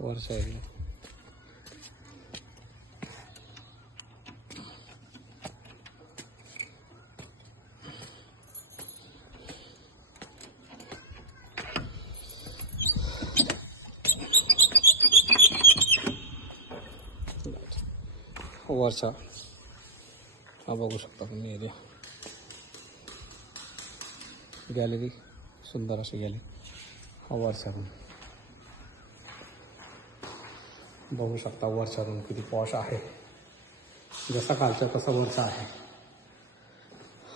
वर साईडला वरचा हा बघू शकता तुम्ही एरिया. गॅलरी, सुंदर अशी गॅलरी. हा वरचा रूम बघू शकता. वरचा रूम किती पॉश आहे. जसा खालचा तसा वरचा आहे.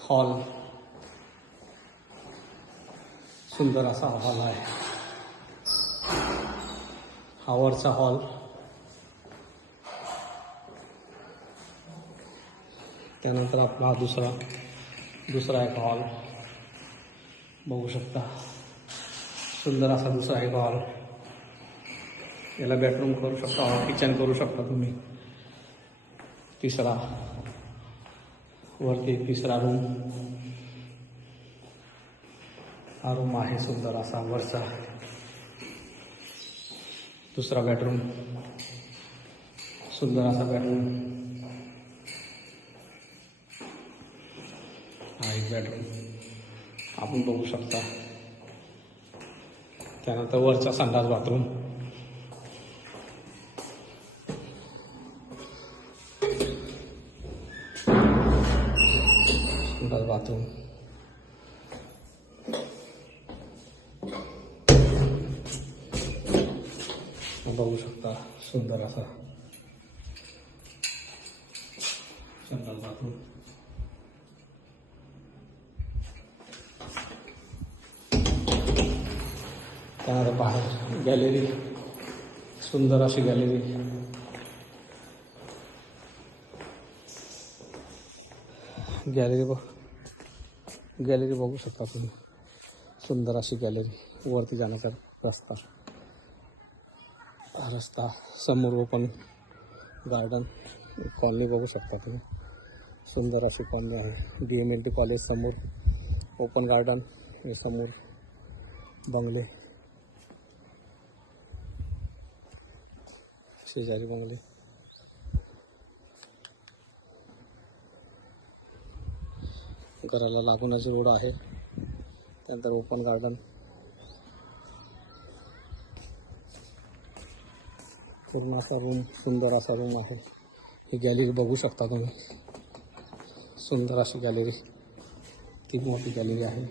हॉल, सुंदर असा हॉल आहे. हा वरचा हॉल. त्यानंतर आपला हा दुसरा एक हॉल बघू शकता. सुंदर असा दुसरा एक हॉल. याला बेडरूम करू शकता, किचन करू शकता तुम्ही. वरती तिसरा रूम. हा रूम आहे सुंदर असा वरचा. दुसरा बेडरूम, सुंदर असा बेडरूम. हा एक बेडरूम आपण बघू शकता. त्यानंतर वरचा संडास बाथरूम. संडास बाथरूम बघू शकता. सुंदर असा संडास बाथरूम. त्यानंतर बाहेर गॅलरी, सुंदर अशी गॅलरी. गॅलरी बघू शकता तुम्ही. सुंदर अशी गॅलरी. वरती जाण्याचा रस्ता समोर ओपन गार्डन कॉलनी बघू शकता तुम्ही. सुंदर अशी कॉलनी आहे. DMLT कॉलेज समोर ओपन गार्डन. हे समोर बंगले, शेजारी बंगले. घराला लागूनच रोड आहे. त्यानंतर ओपन गार्डन. पूर्ण असा रूम, सुंदर असा रूम आहे. ही गॅलरी बघू शकता तुम्ही. सुंदर अशी गॅलरी. ती मोठी गॅलरी आहे.